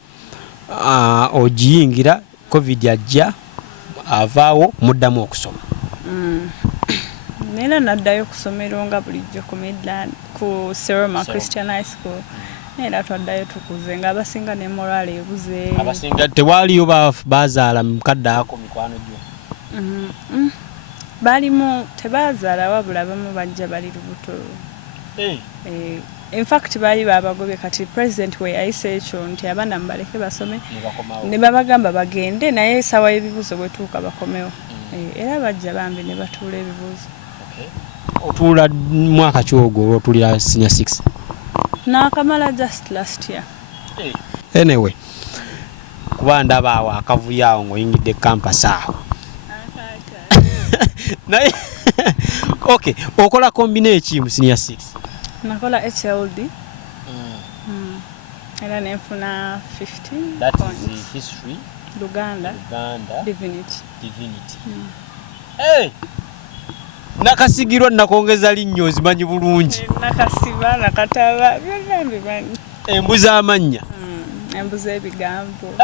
ogiyingira covid ajja avaawo muddamu okusoma. Nena naddayo kusomero nga bulijjo ku Midland ku Seroma Christian High School. Nera twaddayo tukuze nga abasinga ne morale ebuze. Abasinga tewaliyo bazaala mukadde ako mikwano gyo. Balimu tebazaala wabula bamu bajja bali lubuto. In fact bali babagobye kati president we ayise ekyo nti abaana mbaleke basome ne babagamba bagende naye sawa ebibuzo bwetuuka bakomewo. Era bajja bambi ne batuula ebibuzo. Otuula mwaka kyogo otulira senior 6? Nakamala just last year. Anyway, kuba ndaba awo akavuyo awo ng'oyingidde campus awo. Naye okay, okola kombine ki mu senior 6? Nakola HLD. Era nenfuna 15 that points. Is history, Uganda, divinity. Nakasigirwa nakongeza linnyo ozimanyi bulungi. Nakasiba nakataba byonna mbimanyi. Embuzi amanya. Embuzi ebigambo.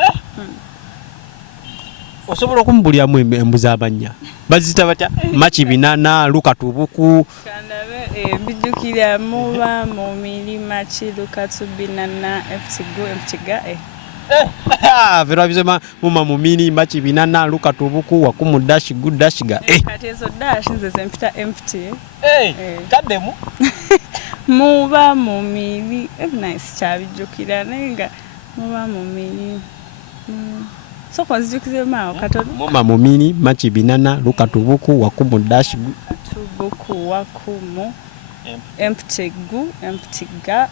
Osobola okumbulyamu embuzi amanya. Bazita batya machi binana lukatubuku. Kandabe bijukira muba mu milima kiruka binana FTG MTG. Vera bizema muma mumini machi binana lukatubuku wakumu dash good dash ga. Kati ezo dash nze zempita empty. Kaddemu. Muba mu mili nice kyabijukira nenga muba mu mili. So konzijukize mao katono. Muma mumini machi binana lukatubuku wakumu dash tubuku wakumu empty ga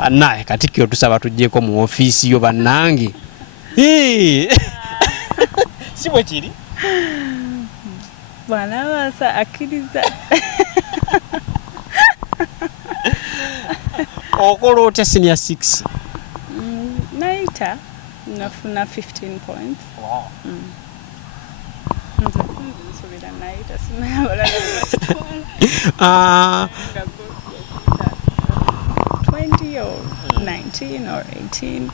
Anaye katikyo tusaba tujjeko mu office yo bannange. Si bwe kiri. Bwana basa akiriza. Okola otya senior 6? Naita nafuna 15 points. Wow. Nsobira naita sinabala. 20 or 19 or 18.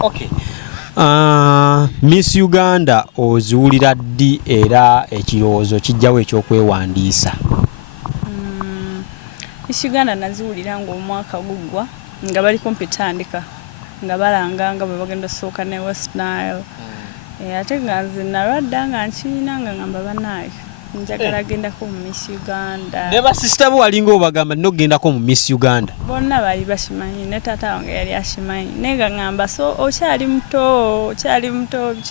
Okay. Miss Uganda oziwulira ddi era ekirowoozo kijjawo ekyokwewandiisa? Miss Uganda naziwulira ng'omwaka guggwa nga bali kumpi tandika nga balanga nga bwe bagenda sooka ne West Nile. Ate nga nze nalwadda nga nkiina nga ngamba bannaayo njagala gendako mu Miss Uganda. Ne basisita bo walinga obagamba nno gendako mu Miss Uganda. Bonna bali bashimanyi ne taata wange yali ashimanyi nenga ngamba so okyali muto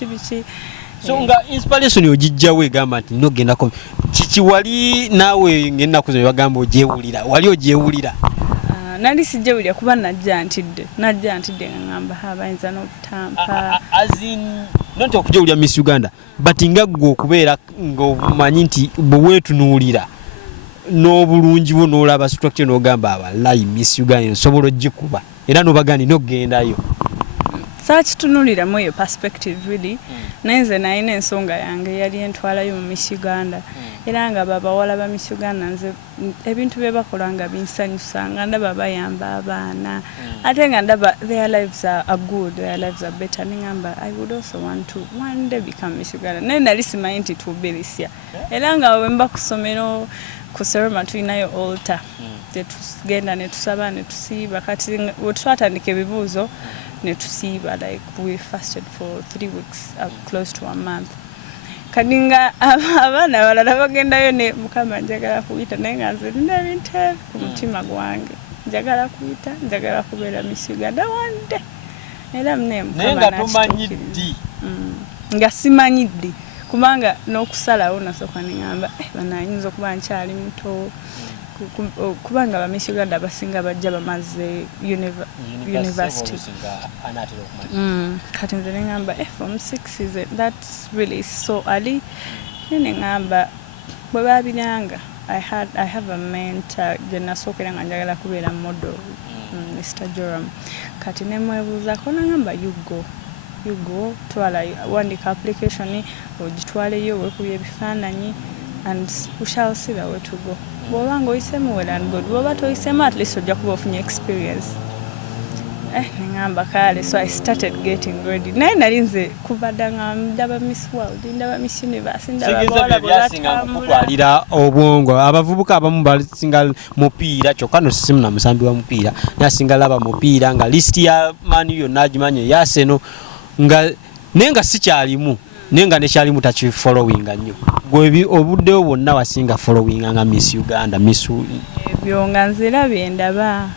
biki. So nga inspiration ogijjawo egamba nti nno gendako kiki wali naawe ng'ennaku zino bagamba ogyewulira wali ogyewulira? Nali sijjewulira kuba najja ntidde nga ngamba bayinza n'okutampa. Nonti okujewulira Miss Uganda but nga gwe okubeera ng'omanyi nti bwe weetunuulira n'obulungi bwo n'olaba structure n'ogamba abalayi Miss Uganda nsobola ogikuba era n'obagandi n'ogendayo. Saakitunuliramu eyo perspective really. Nenze nayina ensonga yange yali entwalayo mu Miss Uganda. Era nga babawala ba Miss Uganda nze ebintu bye bakola nga binsanyusa nga ndaba bayamba abaana. Ate nga ndaba their lives are good, their lives are better. Ningamba I would also want to one day become Miss Uganda. Nali simanyi nti tuberisya. Era nga wemba kusomero ku Seroma tulinayo altar. Tetugenda ne tusaba ne tusiiba kati twatandika ebibuuzo ne tusiiba like we fasted for 3 weeks close to a month. Kadinga abaana balala bagendayo ne mukama njagala kuyita naye nga nze nina ebintu ku mutima gwange njagala kuyita njagala kubeera Miss Uganda one day era mnem nenga tumanyiddi nga simanyiddi kubanga n'okusalawo nasooka nengamba banayinza okuba nkyali muto kubanga ba Miss Uganda abasinga bajja bamaze university kati nze nengamba from 6 is it that's really so early nengamba bwe babiranga I have a mentor gye nasookera nga njagala kubeera model Mr. Joram kati nemwebuuzako nangamba you go twala wandika application ogitwaleyo wekubye ebifaananyi and we shall see the way to go bw'obanga oyisemu well and good bw'oba toyisemu at least ojja kuba ofunye experience nengamba kale so I started getting ready naye nali nze kuva dda nga ndaba Miss World ndaba Miss Universe ndaba bawala bwe batambula obwongo abavubuka abamu basinga mupiira kyokka no sisimu na musambi wa mupiira nasinga laba mupiira nga list ya mani yonna agimanye yaseno nga nenga sikyalimu nenga nekyalimu tachi following nnyo gwe obuddewo bwonna wasinga following nga Miss Uganda Miss ebyo nga nzira byendaba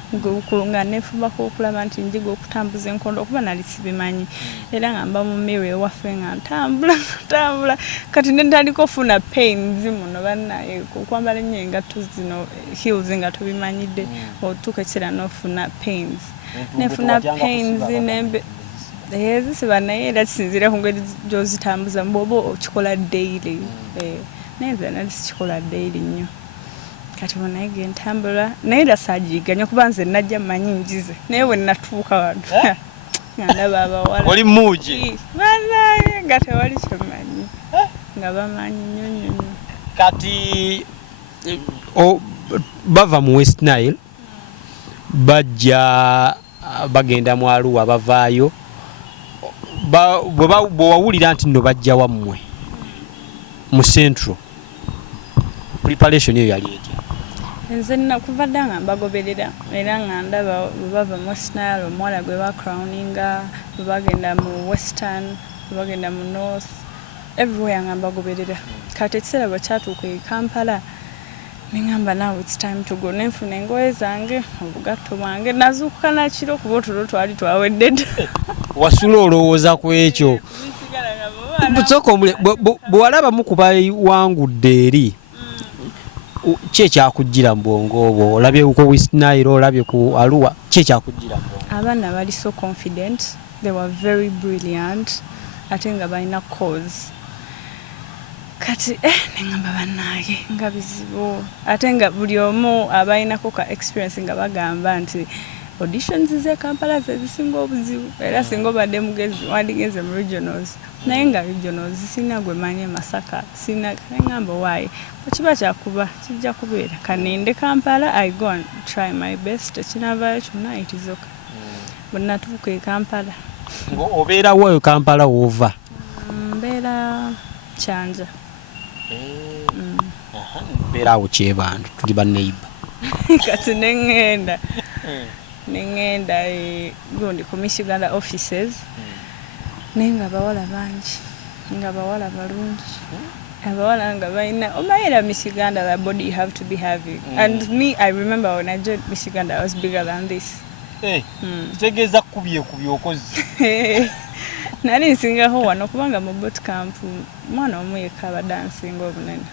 nga nefubako okulaba nti njiga okutambuza enkondo okuba nali sibimanyi era nga mba mu mirror ewaffe nga ntambula kati nentandika ofuna pains muno bannaye okwambala ennyo engatto zino heels nga tubimanyidde otuuka ekiseera n'ofuna pains nefuna pains zisiba naye era kisinziira ku ngeri gy'ozitambuza bw'oba okikola daily naye nze nali sikikola daily nnyo kati naye gentambula naye era saagiganya kuba nze najja mmanyi njize naye bwe natuuka wano nga ndaba abawala oli muugi banaye nga tewali kyemanyi nga bamanyi nnyo nnyo kati bava mu West Nile bajja bagenda mu Arua bavaayo bwewawulira nti nno bajja wammwe mu Central preparation eyo yali etya nze nakuva dda nga mbagoberera era nga ndaba bwe bava mu West Nile omuwala gwe bakrowninga bwe bagenda mu Western bwe bagenda mu North everywhere nga mbagoberera kati ekiseera bwe kyatuuka e Kampala nengamba now it's time to go nenfuna engoye zange obugatto bwange nazuukuka nakiro kuba otulo twali twawedde dda wasula olowooza ku ekyo bwewalaba mukuba wangudde eri kyekyakugira mu bwongo obwo olabye ku West Nile olabye ku Arua kyekyakugira mu bwongo abaana bali so confident they were very brilliant ate nga balina cause kati nengamba bannange nga bizibu ate nga buli omu abalinako ka experience nga bagamba nti auditions ze Kampala zezisinga obuzibu era singa obadde mugezi wandigeze mu regionals naye nga regionals sina gwe manye Masaka sina ngamba why kiba kyakuba kijja kubeera kaninde Kampala I go and try my best kinavayo kyonna it is okay bonna tuuka e Kampala obeera wo Kampala wova mbeera Kyanja mbeera awo Kyebantu tuli baneiba kati nengenda gundi ku Miss Uganda offices nenga bawala bangi nga bawala balungi abawala nga balina omayera Miss Uganda the body you have to be having and me I remember when I joined Miss Uganda I was bigger than this kitegeeza kubye okozi nali nsingaho wano kubanga mu boot camp mwana omu yekka abadde ansinga obunene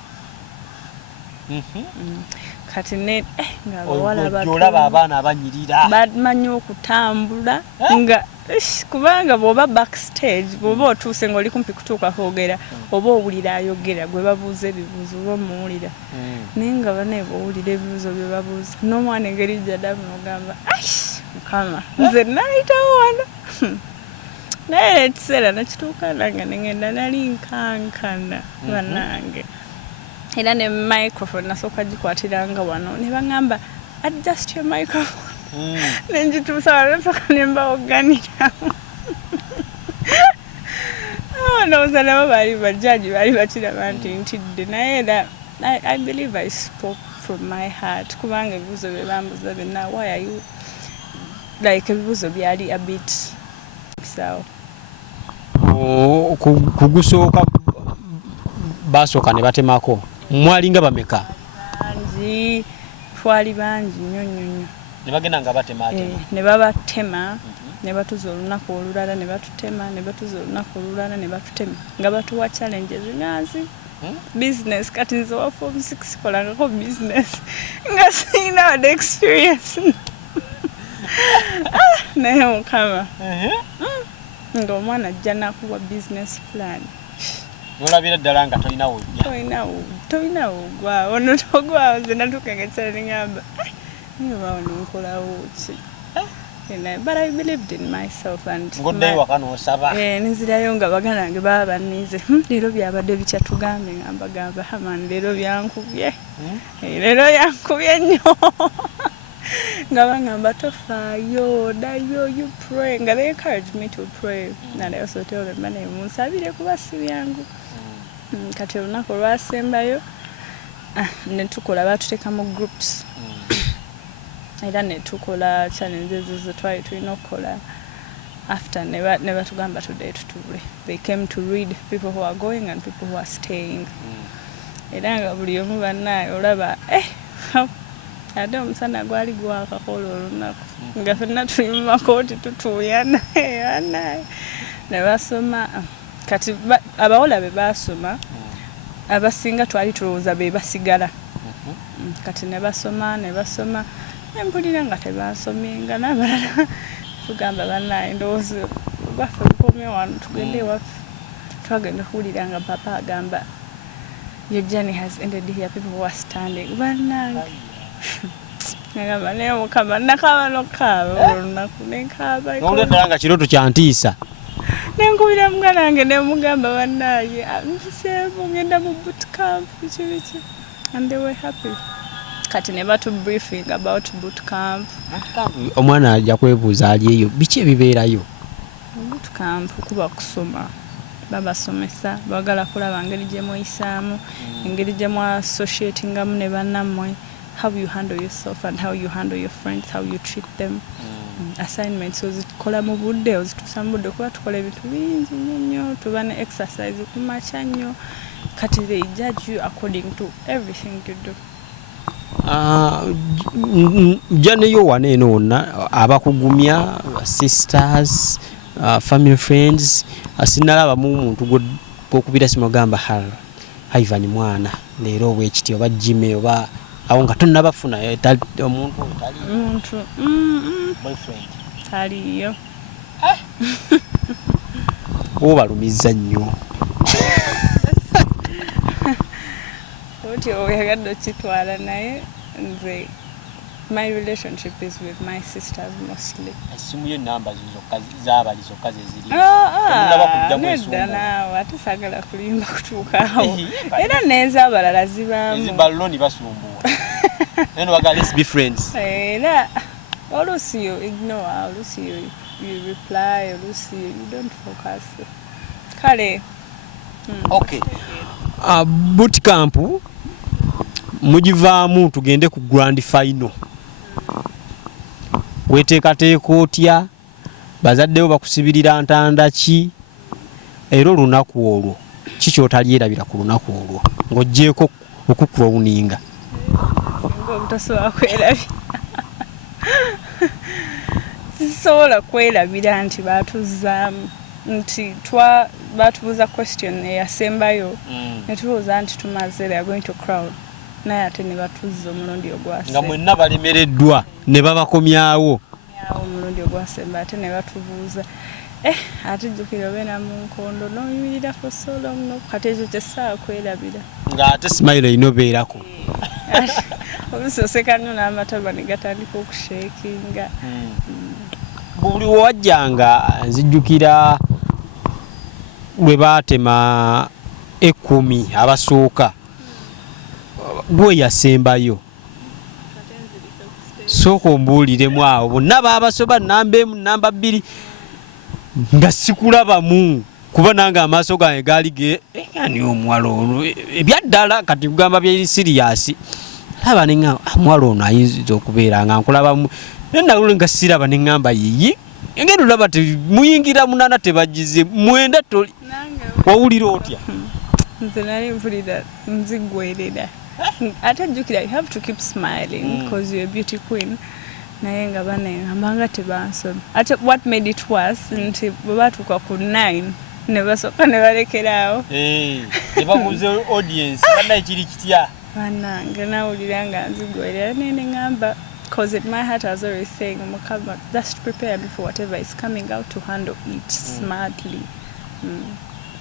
kati ne nga bawala olaba abaana abanyirira bamanyi okutambula nga kubanga bw'oba backstage bw'oba otuuse ng'oli kumpi kutuuka kwogera oba owulira ayogera gwe babuuza ebibuuzo oba omuwulira naye nga banaye bw'owulira ebibuuzo bye babuuza n'omwana engeri gy'adamu n'ogamba mukama nze nayitawo wano naye ekiseera nakituuka nange nengenda nali nkankana bannange era ne microphone nasooka gikwatiranga wano ne baŋŋamba adjust your microphone nenjituusa wano nasooka ne mbawoganira ndowooza nabo baali bajaji baali bakiraba nti ntidde naye era I believe I spoke from my heart kubanga ebibuuzo bye bambuza byonna why are you like ebibuuzo byali a bit sawa kugusooka basooka ne batemako mwalinga bameka bangi twali bangi nnyo nnyo nnyo ne bagenda nga batema ne babatema ne batuza olunaku olulala ne batutema ne batuza olunaku olulala ne batutema nga batuwa challenges ngazi business kati nze wa form 6 kolangako business nga sina the experience naye mukama nga omwana ajja nakuwa business plan nolabira ddala nga tolinawo gwa ono togwawo nze natukengekyala nengamba nibawo nenkolawo ki but I believed in myself and nenzirayo nga baganda bange baba bannize leero byabadde bikyatugambe nga mbagamba hamani leero byankubye leero yankubye nnyo nga bangamba tofaayo dayo you pray nga they encourage me to pray and I also tell them bane munsabire kuba si byangu kati olunaku olwasembayo ne tukola batuteeka mu groups era ne tukola challenges ze twali tulina okukola after ne batugamba today tutule they came to read people who are going and people who are staying era nga buli omu bannaye olaba ate omusana gwali gwakakola olunaku nga ffenna tuli mu makooti tutuuyana ne basoma kati abawala be basoma abasinga twali tulowooza be basigala kati ne basoma empulira nga tebasomenga n'abalala tugamba bannaye ndowooza gwaffe lukomye wano tugende ewaffe twagenda okuwulira nga papa agamba your journey has ended here people who are standing bannange nagamba naye mukama nakaaba nokaaba olunaku nenkaaba nolwedala nga kiroto kyantiisa nenkubira muganda wange nemugamba bannaye mpiseemu ngenda mu bootcamp biki and they were happy kati ne batu briefing about bootcamp omwana ajja kwebuuza ali eyo biki ebibeerayo bootcamp kuba kusoma babasomesa bagala kulaba ngeri gye muyisaamu engeri gye mwa associatingamu ne bannammwe how you handle yourself and how you handle your friends, how you treat them. Assignments ozikola mu budde ozitusa mu budde kuba tukola ebintu bingi nnyo tuba ne exercise kumakya nnyo kati they judge you according to everything you do. Janeyo waneeno wonna abakugumya sisters family friends asinalaba mu muntu gwokubira simugamba Ivan mwana leero bwekiti oba Jimmy oba awo nga tonnabafuna omuntu boyfriend taliyo obalumiza nnyo oti oyagadde kitwala naye nze my relationship is with my sisters mostly. Asimu ye namba z'abali zokka zeziri. Nedda naawe ate saagala kulimba kutuuka awo. Era neza abalala zibaamu. Ezibaloni basumbuwa. Eno waga let's be friends. Era oluusi you ignore, oluusi you reply, oluusi you don't focus. Kale. Okay. Bootcamp mugivaamu tugende ku grand final. Weteekateeka otya bazaddewo bakusibirira ntanda ki era olunaku olwo kiki otalyerabira ku lunaku olwo ng'oggyeko okukuwuninga obutosobola kwerabira sisobola kwerabira nti baatuzaamu nti baatubuuza question eyasembayo ne tubuuza nti tumaze they are going to crowd naye ate ne batuzza omulundi ogwase nga mwenna balemereddwa ne babakomyawo omulundi ogwasemba ate ne batubuuza ate jjukira obeera mu nkondo n'oyimirira for so long kati ekyo kyessaawa kwerabira ng'ate smile erina obeerako obusoseka nnyo n'amataba ne gatandika okusheekinga buli wajjanga nzijjukira lwe baatema 10 abasooka gwe yasembayo sooka ombuuliremu awo bonna baabasoba namba 1 namba 2 nga sikulabamu kuba nange amaaso gange gaali ani omuwala ono ebyaddala kati kugamba byeri siriyasi laba neŋŋamba omuwala ono ayinza okubeera nga nkulabamu naye nalule nga siraba neŋŋamba yiyi engeri olaba muyingira 8 tebagize 9 toli wawulira otya nze nali mpulira nzigwerera ate jjukira you have to keep smiling because you're a beauty queen naye nga banengamba nga tebansoma ate what made it worse nti bwe batuuka ku 9 ne basooka ne balekeraawo nebabuuza audience bana ekiri kitya bannange nawulira nga nzigwerera nene ngamba because in my heart I was always saying Mukama just prepare me for whatever is coming out to handle it smartly.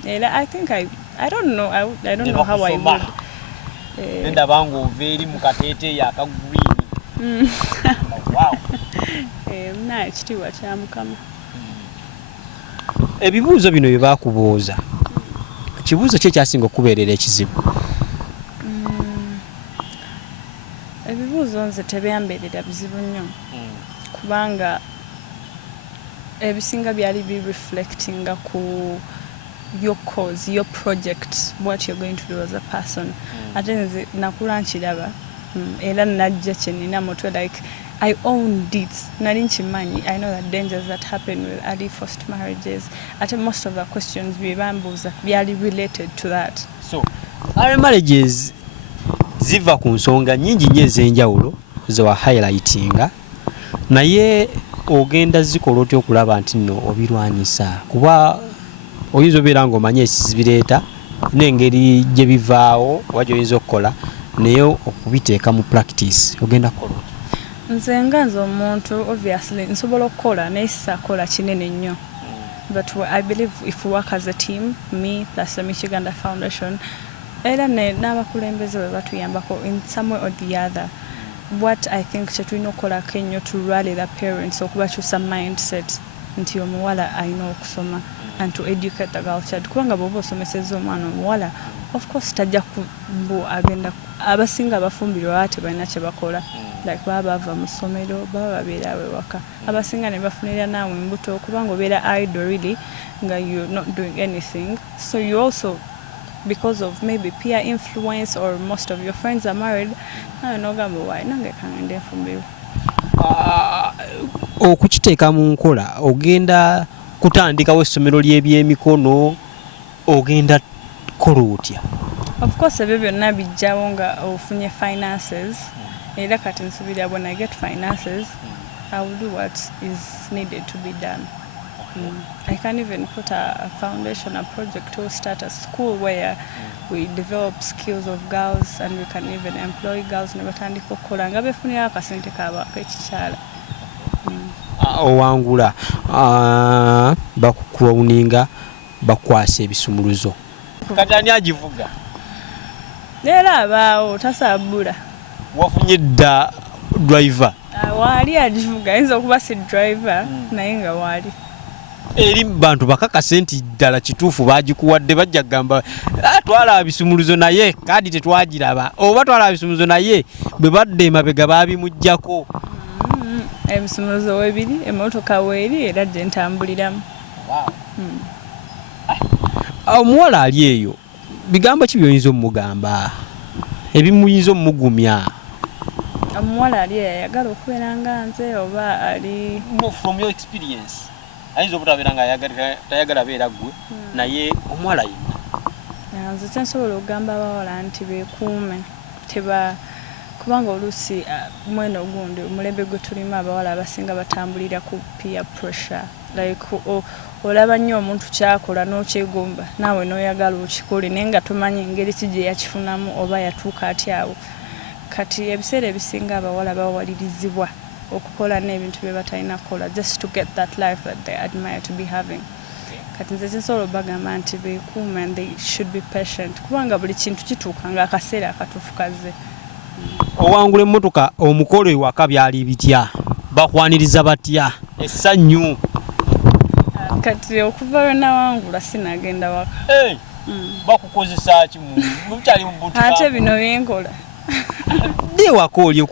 And I think I don't know I don't know how I would nenda bango veri mukatete yaka green wow na ekitiibwa kya Mukama. Ebibuuzo bino bye bakubuuza kibuuzo kye kyasinga okubeerera ekizibu? Ebibuuzo nze tebyambeerera bizibu nnyo kubanga ebisinga byali bi reflectinga ku your cause, your project, what you're going to do as a person. Ate nze nakula nkiraba era najja kyenina mutwe like I owned it. Nali nkimanyi. I know that dangers that happen with early forced marriages. Ate most of the questions we bambuuza byali related to that. So early marriages ziva ku nsonga nyingi nnyo ez'enjawulo ze wa highlightinga naye ogenda zikola otya okulaba nti nno obirwanyisa kuba oyinza obeera ng'omanye ekizibireeta n'engeri gye bivaawo oba gy'oyinza okukola naye okubiteeka mu practice ogenda kukola otya? Nze nga nze omuntu obviously nsobola okukola naye sisakola kinene nnyo. But I believe if we work as a team, me plus the Miss Uganda Foundation, era n'abakulembeze bwe batuyambako in some way or the other. What I think tulina okukolako ennyo to rally the parents okubakyusa mindset nti omuwala alina okusoma and to educate the girl child. Kubanga bw'oba osomesezza omwana omuwala of course tajja kumbu agenda abasinga abafumbirwa baba tebalina kye bakola like baba bava mu ssomero baba babeera awo ewaka abasinga ne bafunira naawe embuto kubanga obeera idle really nga you're not doing anything, so you also because of maybe peer influence or most of your friends are married nawe n'ogamba waayi nange kangende nfumbirwe. Okukiteeka mu nkola ogenda kutandikawo essomero ly'ebyemikono ogenda kukola otya? Of course ebyo byonna bijjawo nga ofunye finances era kati nsuubira when I get finances I will do what is needed to be done. I can even put a foundation, a project to start a school where we develop skills of girls and we can even employ girls ne batandika okukola nga befunira akasente k'ekikyala. Owangula bakukuwuninga bakwasa ebisumuluzo kati ani agivuga? Era abaawo tasabbula. Wafunye dda driver? Waali agivuga ayinza okuba si driver naye nga waali. Eri bantu bakakase nti ddala kituufu bagikuwadde bajja kugamba twala ebisumuluzo naye kadi tetwagiraba oba twala ebisumuluzo naye bwe badde emabega babimuggyako. Ebisumuluzo webiri emmotoka weeri era gye ntambuliramu. Omuwala ali eyo bigambo ki by'oyinza omugamba ebimuyinza omugumya? Omuwala ali eyo ayagala okubeera nga nze oba ali from your experience ayinza obutabeera nga tayagala beera ggwe naye omuwala yenna? Nze kyensobola okugamba abawala nti beekuume kubanga oluusi mweno gundi omulembe gwe tulimu abawala abasinga batambulira ku peer pressure like olaba nnyo omuntu kyakola n'okyegomba naawe n'oyagala okikole naye nga tomanyi engeri ki gye yakifunamu oba yatuuka atyawo. Kati ebiseera ebisinga abawala bawalirizibwa okukola n'ebintu bye batalina kukola just to get that life that they admire to be having. Kati nze kinsobola obagamba nti beekuume and they should be patient kubanga buli kintu kituuka nga akaseera akatuufu kazze. Owangula emmotoka omukolo ewaka byali bitya? Bakwaniriza batya? Essanyu? Kati okuva lwe nawangula sinagenda waka. Bakukozesa ki mukyali mu butuka? Ate bino byenkola. Dde waka oli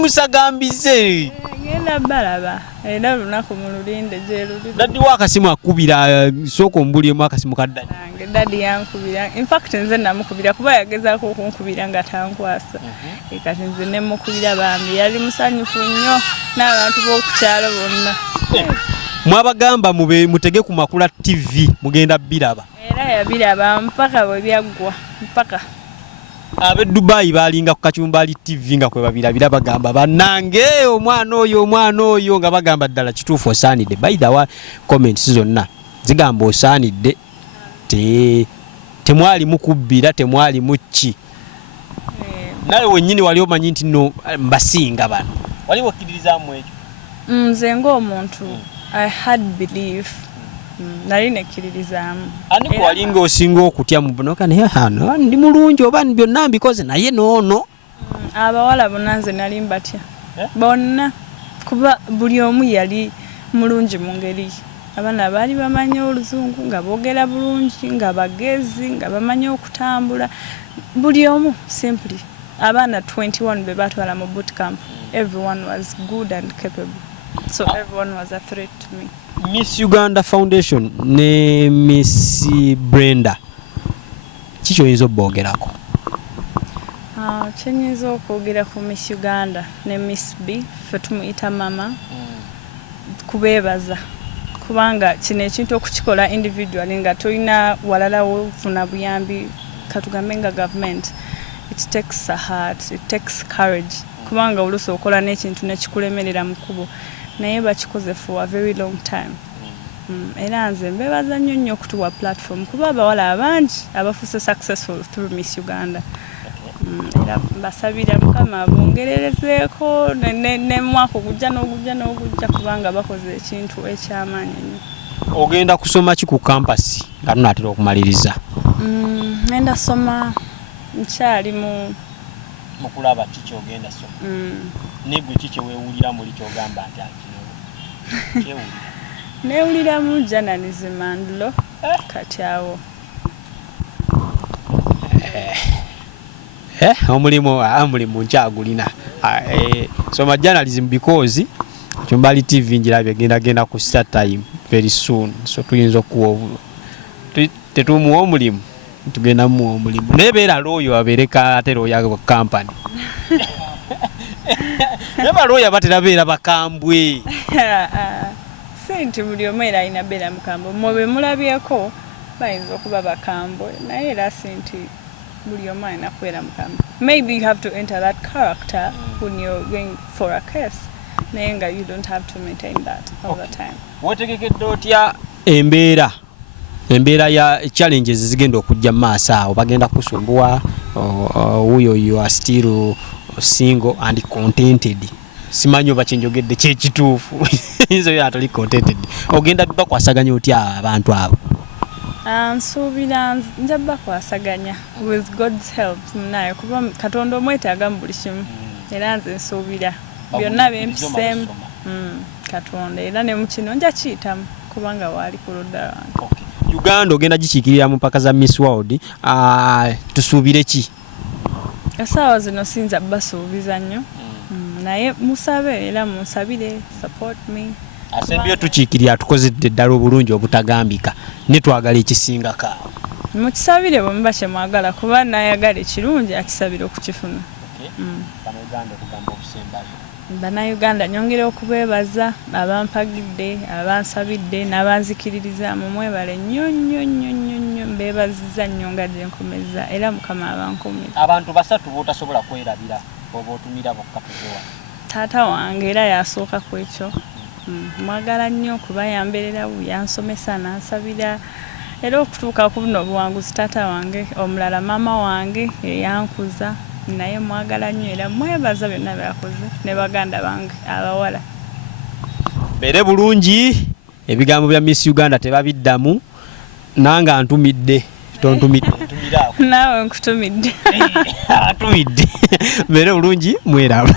musagambize. Ngenda balaba era lunaku mu lulinde gye luli. Daddi wakasimu akubira sooka ombuliemu akasimu ka daddi. Daddi yankubira. In fact nze namukubira kuba yagezaako okunkubira nga tankwasa. Kati nze ne mukubira bambi yali musanyufu nnyo n'abantu b'okukyalo bonna. Mwabagamba mutege ku Makula TV mugenda biraba. Era yabiraba mpaka bwe byaggwa mpaka. abe Dubai balinga ku Kachumbali TV nga kwe babirabira bagamba bannange omwana oyo nga bagamba ddala kituufu osaanidde. By the way comments zonna zigamba osaanidde, temwali mukubbira, temwali muki. Nawe wennyini wali omanyi nti no mbasinga bano, wali wakkiririzaamu ekyo? Nze ng'omuntu I had belief. Nali nekkiririzaamu. Ani ko walinga osinga okutya mu bunoka naye hano ndi mulungi oba byonna mbikoze naye noono. Abawala bonna nze nali mbatya bonna, kuba buli omu yali mulungi mu ngeri. Abaana baali bamanyi oluzungu nga boogera bulungi, nga bagezi, nga bamanyi okutambula. Buli omu simply. Abaana 21 be batwala mu boot camp. Everyone was good and capable. So everyone was a threat to me. Miss Uganda Foundation ne Miss Brenda kicho oyinza bogerako? Kyenyiza okwogera ku Miss Uganda ne Miss B ffe tumuyita mama kubeebaza, kubanga kino ekintu okukikola individually nga tolina walala wofuna buyambi katugambe nga government. It takes a heart, it takes courage, kubanga oluusi okola n'ekintu nekikulemerera mu kkubo naye bakikoze for a very long time. Era nze mbebaza nnyo okutuwa platform kuba abawala abangi abafuuse successful through Miss Uganda. Era basabira Mukama bongererezeeko ne mwaka ogujja n'ogujja kubanga bakoze ekintu ekyamaanyi nnyo. Ogenda kusoma ki ku campus nga tunaatera okumaliriza? Ngenda soma nkyali mu kulaba kiki ogenda soma. Negwe kiki weewulira muli kyogamba nti akino kyewulira? Neewuliramu journalism and law. Kati awo omulimu nkyagulina. Soma journalism because Kachumbali TV njirabye genda ku start time very soon, so tuyinza okuwa tetumuwa omulimu tugenda mu omulimu naye beera looyo abeereka ate looyo company. Neba looyo batera beera bakambwe. Senti buli omu era alina beera mukambwe. Mwe mulabyeko bayinza okuba bakambwe naye era senti buli omu alina kubeera mukambwe. Maybe you have to enter that character when you're going for a case. Naye nga you don't have to maintain that all the time. Wetegekedde otya embeera ya challenges zigenda okujja mu maaso awo? Bagenda kusumbuwa you are still single and contented? Simanyi oba kyenjogedde kyekituufu. Nzo yatali contented. Ogenda bakwasaganya otya abantu abo? Nsuubira nja bakwasaganya with God's help naye kuba Katonda omwetaaga mu buli kimu. Era nze nsuubira byonna bempiseemu Katonda era ne mu kino nja kiyitamu kubanga waali ku ludda lwange. Uganda ogenda gikiikirira mu mpaka za Miss World. Tusuubire ki? Essaawa zino sinza basuubiza nnyo naye musabe era munsabire support me. Asembye tukiikirira tukozedde ddala obulungi obutagambika ne twagala ekisingako. Mukisabire bwe muba kye mwagala kuba nayagala ekirungi akisabire okukifuna. Bannayuganda nyongere okubeebaza abampagidde, abansabidde n'abanzikiririza mu mwebale nnyo mbeebazizza nnyo nga gye nkomeza era Mukama abankomeza. Abantu basatu b'otasobola kwerabira oba otumira bokka tuzewa? Taata wange era yasooka ku ekyo. Mwagala nnyo kuba yambeerera yansomesa n'ansabira era okutuuka ku buno obuwanguzi taata wange, omulala maama wange eyankuza naye mwagala nnyo era mwebaza byonna byakoze ne baganda bange abawala. Beere bulungi, ebigambo bya Miss Uganda tebabiddamu, nange antumidde tontumidde naawe nkutumidde. Atumidde. Beere bulungi, mweraba.